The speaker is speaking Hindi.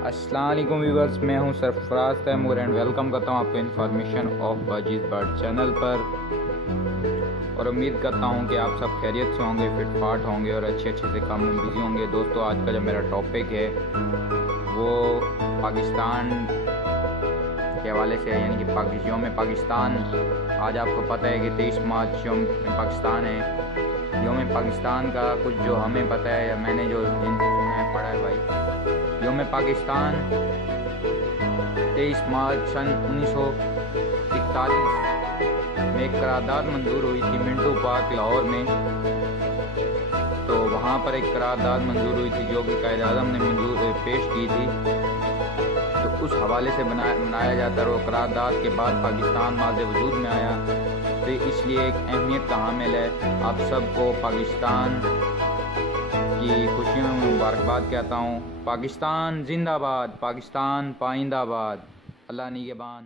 अस्सलाम वालेकुम व्यूअर्स, मैं हूं सरफराज तैमूर एंड वेलकम करता हूं आपको इन्फॉर्मेशन ऑफ ज़िंदाबाद चैनल पर। और उम्मीद करता हूं कि आप सब खैरियत से होंगे, फिट फाट होंगे और अच्छे से काम में बिजी होंगे। दोस्तों, आज का जो मेरा टॉपिक है वो पाकिस्तान के हवाले से है, यानी कि यौम पाकिस्तान। आज आपको पता है कि 23 मार्च यौम पाकिस्तान है। यौम पाकिस्तान का कुछ जो हमें पता है या मैंने जो पढ़ा है भाई, यौम पाकिस्तान 23 मार्च सन 1941 में एक करारदाद मंजूर हुई थी मिंटू पार्क लाहौर में। तो वहाँ पर एक करारदाद मंजूर हुई थी जो कि कायद आज़म ने पेश की थी। तो उस हवाले से बनाया जाता है। वो करारदाद के बाद पाकिस्तान माज़ वजूद में आया, तो इसलिए एक अहमियत का हामिल है। आप सबको पाकिस्तान की खुशियों में मुबारकबाद कहता हूँ। पाकिस्तान जिंदाबाद, पाकिस्तान पाइंदाबाद। अल्लाह निगहबान।